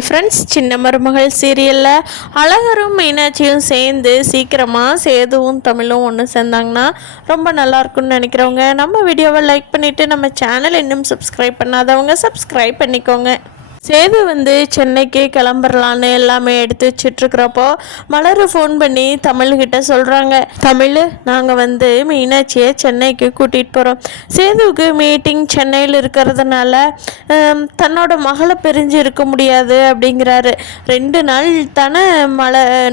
Hi friends, சின்ன மருமகள் சீரியலில் அழகரும் மீனாட்சியும் சேர்ந்து சீக்கிரமாக சேதுவும் தமிழும் ஒன்று சேர்ந்தாங்கன்னா ரொம்ப நல்லாயிருக்குன்னு நினைக்கிறவங்க நம்ம வீடியோவை லைக் பண்ணிவிட்டு நம்ம சேனல் இன்னும் சப்ஸ்கிரைப் பண்ணாதவங்க சப்ஸ்கிரைப் பண்ணிக்கோங்க. சேது சென்னைக்கு கிளம்புறலான்னு எல்லாமே எடுத்து வச்சிட்ருக்கிறப்போ மலர் ஃபோன் பண்ணி தமிழ்கிட்ட சொல்கிறாங்க, தமிழ் நாங்கள் மீனாட்சியை சென்னைக்கு கூட்டிகிட்டு போகிறோம். சேதுவுக்கு மீட்டிங் சென்னையில் இருக்கிறதுனால தன்னோட மகளை பிரிஞ்சு இருக்க முடியாது அப்படிங்கிறாரு. 2 நாள் தானே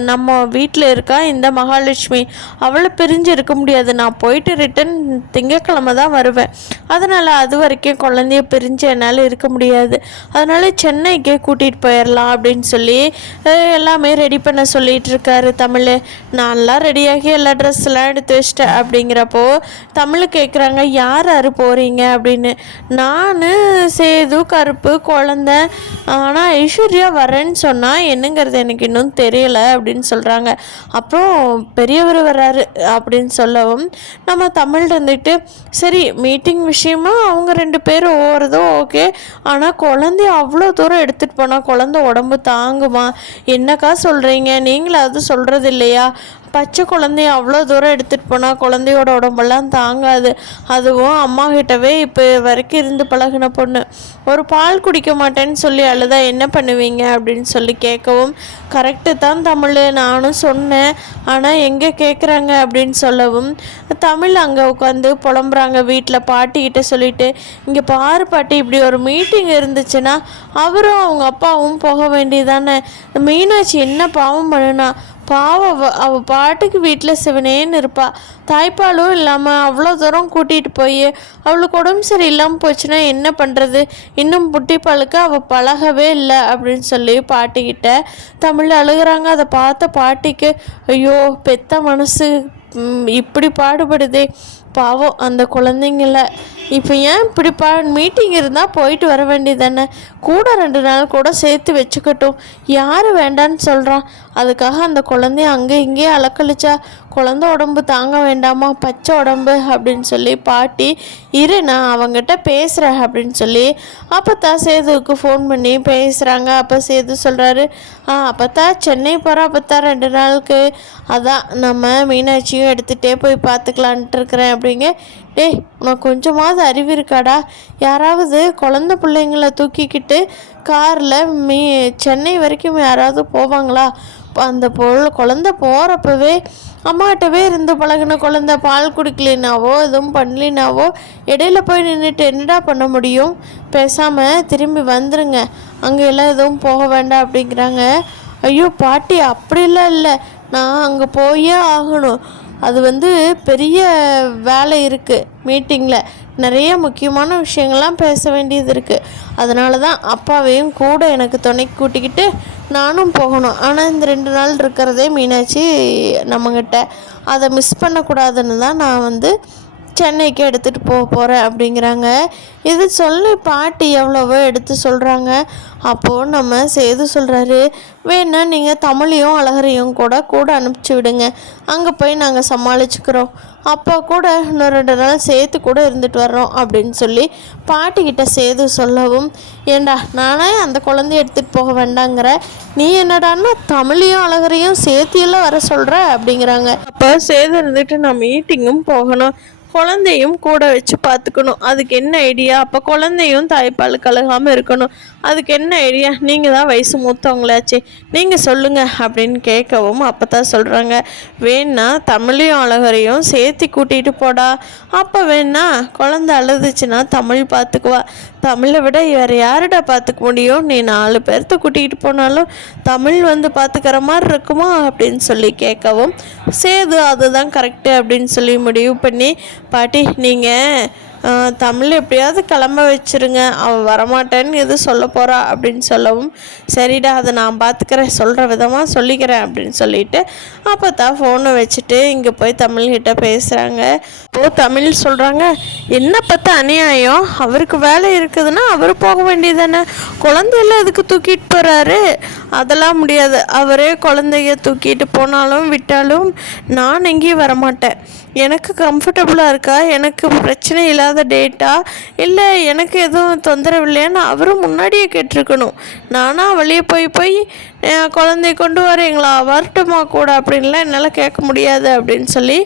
நம்ம வீட்டில் இருக்கா இந்த மகாலட்சுமி, அவளை பிரிஞ்சு இருக்க முடியாது. நான் போயிட்டு ரிட்டன் திங்கக்கிழமை தான் வருவேன். அதனால் அது வரைக்கும் குழந்தைய பிரிஞ்சு என்னால் இருக்க முடியாது. அதனால் சென்னைக்கே கூட்டிகிட்டு போயிடலாம் அப்படின்னு சொல்லி எல்லாமே ரெடி பண்ண சொல்லிகிட்டு இருக்காரு தமிழ். நான்லாம் ரெடியாகி எல்லா ட்ரெஸ்லாம் எடுத்து வச்சிட்டேன். அப்படிங்கிறப்போ தமிழ் கேட்குறாங்க, யார் யார் போகிறீங்க அப்படின்னு. நான், சேது, கருப்பு, குழந்த, ஆனால் ஐஸ்வர்யா வரேன்னு சொன்னால் என்னங்கிறது எனக்கு இன்னும் தெரியலை அப்படின்னு சொல்கிறாங்க. அப்புறம் பெரியவர் வர்றாரு அப்படின்னு சொல்லவும் நம்ம தமிழ் சரி மீட்டிங் விஷயமா அவங்க 2 பேரும் ஓடுறதும் ஓகே, ஆனால் குழந்தைய அவ்வளோ தூரம் எடுத்துகிட்டு போனால் குழந்தை உடம்பு தாங்குமா? என்னக்கா சொல்கிறீங்க? நீங்களாவது சொல்கிறது இல்லையா? பச்சை குழந்தைய அவ்வளோ தூரம் எடுத்துகிட்டு போனால் குழந்தையோட உடம்பெல்லாம் தாங்காது. அதுவும் அம்மா கிட்டவே இப்போ வரைக்கும் இருந்து பழகின பொண்ணு. ஒரு பால் குடிக்க மாட்டேன்னு சொல்லி அழுதா என்ன பண்ணுவீங்க அப்படின்னு சொல்லி கேட்கவும், கரெக்டு தான் தமிழ், நானும் சொன்னேன், ஆனால் எங்கே கேட்குறாங்க அப்படின்னு சொல்லவும் தமிழ் அங்கே உட்காந்து புலம்புறாங்க. வீட்டில் பாட்டிக்கிட்ட சொல்லிட்டு, இங்கே பாரு பாட்டி, இப்படி ஒரு மீட்டிங் இருந்துச்சுன்னா அவரும் அவங்க அப்பாவும் போக வேண்டியதானே. மீனாட்சி என்ன பாவம் பண்ணுனா? பாவம், அவள் பாட்டுக்கு வீட்டில் சிவனேன்னு இருப்பாள். தாய்ப்பாலும் இல்லாமல் அவ்வளோ தூரம் கூட்டிகிட்டு போய் அவளுக்கு உடம்பு சரி இல்லாமல் போச்சுன்னா என்ன பண்ணுறது? இன்னும் புட்டிப்பாலுக்கு அவள் பழகவே இல்லை அப்படின்னு சொல்லி பாட்டிக்கிட்ட தமிழ் அழுகிறாங்க. அதை பார்த்த பாட்டிக்கு ஐயோ பெத்த மனசு இப்படி பாடுபடுதே, பாவம் அந்த குழந்தைங்கள. இப்போ ஏன் இப்படி மீட்டிங் இருந்தால் போயிட்டு வர வேண்டியது தானே? கூட 2 நாள் கூட சேர்த்து வச்சுக்கட்டும். யார் வேண்டான்னு சொல்கிறான்? அதுக்காக அந்த குழந்தைய அங்கே இங்கேயே அலக்கழிச்சா குழந்த உடம்பு தாங்க வேண்டாமா? பச்சை உடம்பு அப்படின்னு சொல்லி பாட்டி, இரு நான் அவங்ககிட்ட பேசுகிறேன் அப்படின்னு சொல்லி அப்போத்தான் சேதுவுக்கு ஃபோன் பண்ணி பேசுகிறாங்க. அப்போ சேது சொல்கிறாரு, அப்போத்தான் சென்னை போகிற அப்போத்தான் 2 நாளுக்கு, அதான் நம்ம மீனாட்சியும் எடுத்துகிட்டே போய் பார்த்துக்கலான்ட்டு இருக்கிறேன் அப்படிங்க. டேய், உனக்கு கொஞ்சமாவது அறிவு இருக்காடா? யாராவது குழந்த பிள்ளைங்களை தூக்கிக்கிட்டு காரில் சென்னை வரைக்கும் யாராவது போவாங்களா? அந்த குழந்த போகிறப்பவே அம்மாட்டவே இருந்து பழகின குழந்த பால் குடிக்கலினாவோ எதுவும் பண்ணலினாவோ இடையில போய் நின்றுட்டு என்னடா பண்ண முடியும்? பேசாமல் திரும்பி வந்துருங்க, அங்கே எல்லாம் எதுவும் போக வேண்டாம் அப்படிங்கிறாங்க. ஐயோ பாட்டி, அப்படிலாம் இல்லை, நான் அங்கே போயே ஆகணும். அது பெரிய வேலை இருக்குது, மீட்டிங்கில் நிறைய முக்கியமான விஷயங்கள்லாம் பேச வேண்டியது இருக்குது. அதனால தான் அப்பாவையும் கூட எனக்கு துணைக்கு கூட்டிக்கிட்டு நானும் போகணும். ஆனால் இந்த 2 நாள் இருக்கிறதே மீனாட்சி நம்மக்கிட்ட, அதை மிஸ் பண்ணக்கூடாதுன்னு தான் நான் சென்னைக்கு எடுத்துகிட்டு போகிறேன் அப்படிங்கிறாங்க. இது சொல்லி பாட்டி எவ்வளவோ எடுத்து சொல்கிறாங்க. அப்போது நம்ம சேது சொல்கிறாரு, வேணா நீங்கள் தமிழையும் அழகரையும் கூட அனுப்பிச்சி விடுங்க, அங்கே போய் நாங்கள் சமாளிச்சுக்கிறோம். அப்போ கூட இன்னும் 2 நாள் சேர்த்து கூட இருந்துட்டு வர்றோம் அப்படின்னு சொல்லி பாட்டிக்கிட்ட சேது சொல்லவும், ஏண்டா நானே அந்த குழந்தைய எடுத்துகிட்டு போக வேண்டாங்கிற, நீ என்னடான்னா தமிழையும் அழகரையும் சேர்த்தியெல்லாம் வர சொல்கிற அப்படிங்கிறாங்க. அப்போ சேது நான் மீட்டிங்கும் போகணும், குழந்தையும் கூட வச்சு பார்த்துக்கணும், அதுக்கு என்ன ஐடியா? அப்போ குழந்தையும் தாய்ப்பால் கலகாமல் இருக்கணும், அதுக்கு என்ன ஐடியா? நீங்கள் தான் வயசு மூத்தவங்களாச்சு, நீங்கள் சொல்லுங்கள் அப்படின்னு கேட்கவும் அப்போ தான் சொல்கிறாங்க, வேணா தமிழையும் அழகரையும் சேர்த்து கூட்டிகிட்டு போடா. அப்போ வேணா குழந்தை அழுதுச்சுன்னா தமிழ் பார்த்துக்குவா, தமிழை விட வேறு யார்கிட்ட பார்த்துக்க முடியும்? நீ 4 பேர்த்த கூட்டிகிட்டு போனாலும் தமிழ் பார்த்துக்கிற மாதிரி இருக்குமா அப்படின்னு சொல்லி கேட்கவும் சேது அதுதான் கரெக்டு அப்படின்னு சொல்லி முடிவு பண்ணி, பாட்டி நீங்கள் தமிழ் எப்படியாவது கிளம்ப வச்சுருங்க, அவள் வரமாட்டேன்னு எது சொல்ல போகிறா அப்படின்னு சொல்லவும், சரிடா அதை நான் பார்த்துக்கிறேன், சொல்கிற விதமாக சொல்லிக்கிறேன் அப்படின்னு சொல்லிட்டு அப்போ தான் ஃபோனை வச்சுட்டு இங்கே போய் தமிழ்கிட்ட பேசுகிறாங்க. இப்போது தமிழ் சொல்கிறாங்க, என்ன பார்த்தா அநியாயம், அவருக்கு வேலை இருக்குதுன்னா அவர் போக வேண்டியதானே, குழந்தையெல்லாம் எதுக்கு தூக்கிட்டு போகிறாரு? அதெல்லாம் முடியாது, அவரே குழந்தைய தூக்கிட்டு போனாலும் விட்டாலும் நான் எங்கேயும் வரமாட்டேன். எனக்கு கம்ஃபர்டபுளாக இருக்கா, எனக்கு பிரச்சனை இல்லாத டேட்டா, இல்லை எனக்கு எதுவும் தொந்தரவு இல்லையான்னு அவரும் முன்னாடியே கேட்டிருக்கணும். நானாக வெளியே போய் குழந்தைய கொண்டு வரீங்களா, வரட்டுமா கூட அப்படின்லாம் என்னால் கேட்க முடியாது அப்படின்னு சொல்லி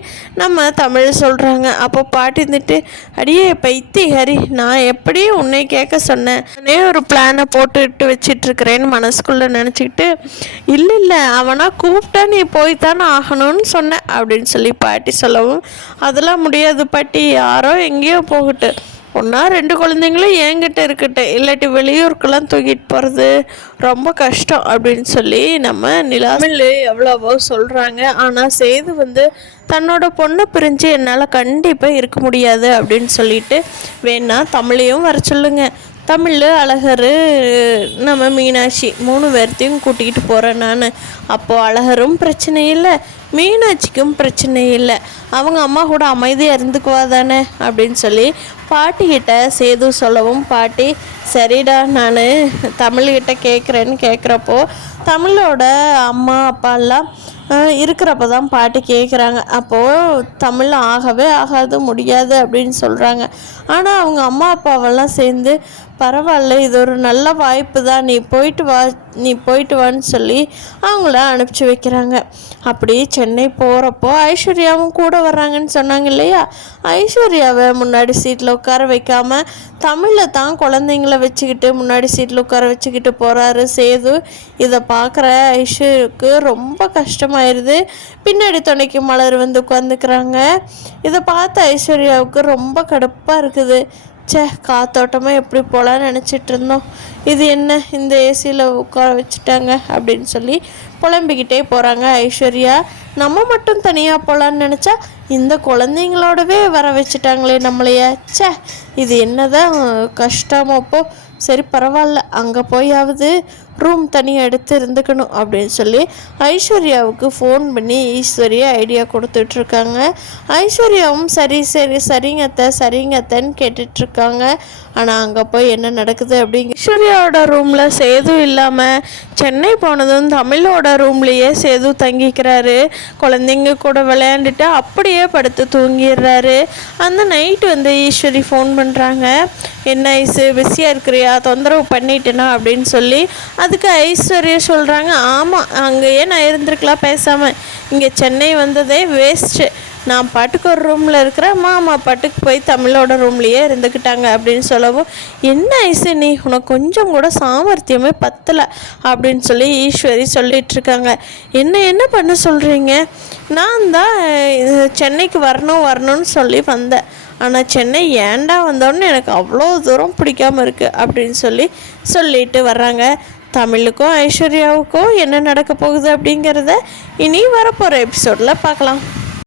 நம்ம தமிழ் சொல்கிறாங்க. அப்போ பாட்டி இருந்துட்டு, அடியே பைத்தியகாரி, நான் எப்படி உன்னை கேட்க சொன்னேன், நானே ஒரு பிளானை போட்டுட்டு வச்சிட்ருக்கிறேன்னு மனசுக்குள்ளே நினச்சிக்கிட்டு, இல்லை அவனா கூப்பிட்டா நீ போய்த்தானே ஆகணும்னு சொன்னேன் அப்படின்னு சொல்லி பாட்டி சொல்லவும், அதெல்லாம் முடியாது பாட்டி, யாரோ எங்கேயோ போகட்டு, ஒன்றா 2 குழந்தைங்களும் என்கிட்ட இருக்கட்டும், இல்லாட்டி வெளியூருக்கெல்லாம் தூக்கிட்டு போகிறது ரொம்ப கஷ்டம் அப்படின்னு சொல்லி நம்ம நிலாமில் எவ்வளவோ சொல்கிறாங்க. ஆனால் சேது தன்னோட பொண்ணை பிரிஞ்சு என்னால் கண்டிப்பாக இருக்க முடியாது அப்படின்னு சொல்லிட்டு வேணா தமிழையும் வர சொல்லுங்க. தமிழ், அழகர், நம்ம மீனாட்சி 3 பேர்த்தையும் கூட்டிகிட்டு போகிறேன் நான். அப்போது அழகரும் பிரச்சனை இல்லை, மீனாட்சிக்கும் பிரச்சனை இல்லை, அவங்க அம்மா கூட அமைதியாக இருந்துக்குவா தானே அப்படின்னு சொல்லி பாட்டிக்கிட்ட சேது சொல்லவும், பாட்டி சரிடா நான் தமிழ்கிட்ட கேட்குறேன்னு கேட்குறப்போ தமிழோட அம்மா அப்பாலாம் இருக்கிறப்ப தான் பாட்டி கேட்குறாங்க. அப்போது தமிழ் ஆகவே ஆகாது, முடியாது அப்படின்னு சொல்கிறாங்க. ஆனால் அவங்க அம்மா அப்பாவெல்லாம் சேர்ந்து பரவாயில்ல, இது ஒரு நல்ல வாய்ப்பு தான், நீ போயிட்டு வான்னு சொல்லி அவங்கள அனுப்பிச்சி வைக்கிறாங்க. அப்படி சென்னை போகிறப்போ ஐஸ்வர்யாவும் கூட வர்றாங்கன்னு சொன்னாங்க இல்லையா, ஐஸ்வர்யாவை முன்னாடி சீட்டில் உட்கார வைக்காமல் தமிழில் தான் குழந்தைங்கள வச்சுக்கிட்டு முன்னாடி சீட்டில் உட்கார வச்சுக்கிட்டு போகிறாரு சேது. இதை பார்க்குற ஐஸ்வர்யாவுக்கு ரொம்ப கஷ்டமாயிருது. பின்னாடி துணைக்கு மலர் உட்காந்துக்கிறாங்க. இதை பார்த்த ஐஸ்வர்யாவுக்கு ரொம்ப கடுப்பாக இருக்குது. காத்தோட்டமாக எப்படி போகலான்னு நினச்சிட்டு இருந்தோம், இது என்ன இந்த ஏசியில் உட்கார வச்சுட்டாங்க அப்படின்னு சொல்லி புலம்பிக்கிட்டே போகிறாங்க ஐஸ்வர்யா. நம்ம மட்டும் தனியாக போகலான்னு நினச்சா இந்த குழந்தைங்களோடவே வர வச்சுட்டாங்களே நம்மளைய. இது என்னதான் கஷ்டமோப்போ, சரி பரவாயில்ல, அங்கே போயாவது ரூம் தனியாக எடுத்து இருந்துக்கணும் அப்படின்னு சொல்லி ஐஸ்வர்யாவுக்கு ஃபோன் பண்ணி ஈஸ்வரியா ஐடியா கொடுத்துட்ருக்காங்க. ஐஸ்வர்யாவும் சரிங்கத்தன்னு கேட்டுட்ருக்காங்க. ஆனால் அங்கே போய் என்ன நடக்குது அப்படிங்க, ஐஸ்வர்யாவோட ரூமில் சேது இல்லாமல் சென்னை போனதும் தமிழோட ரூம்லேயே சேது தங்கிக்கிறாரு. குழந்தைங்க கூட விளையாண்டுட்டு அப்படியே படுத்து தூங்கிடுறாரு. அந்த நைட்டு ஈஸ்வரி ஃபோன் பண்ணுறாங்க, என்ன ஐஸு பிஸியாக இருக்கிறியா, தொந்தரவு பண்ணிட்டேனா அப்படின்னு சொல்லி. அதுக்கு ஐஸ்வர்யா சொல்கிறாங்க, ஆமாம் அங்கேயே நான் இருந்திருக்கலாம் பேசாமல், இங்கே சென்னை வந்ததே வேஸ்ட்டு, நான் பாட்டுக்கு ஒரு ரூமில் இருக்கிறேன், மாமா பாட்டுக்கு போய் தமிழோட ரூம்லேயே இருந்துக்கிட்டாங்க அப்படின்னு சொல்லவும், என்ன ஐசு நீ, உனக்கு கொஞ்சம் கூட சாமர்த்தியமே பத்தலை அப்படின்னு சொல்லி ஈஸ்வரி சொல்லிகிட்ருக்காங்க. என்ன பண்ண சொல்கிறீங்க, நான் தான் சென்னைக்கு வரணும்னு சொல்லி வந்தேன், ஆனால் சென்னை ஏண்டா வந்தோன்னு எனக்கு அவ்வளோ தூரம் பிடிக்காமல் இருக்குது அப்படின்னு சொல்லிட்டு வர்றாங்க. தமிழுக்கும் ஐஸ்வர்யாவுக்கும் என்ன நடக்க போகுது அப்படிங்கிறத இனி வரப்போகிற எபிசோடில் பார்க்கலாம்.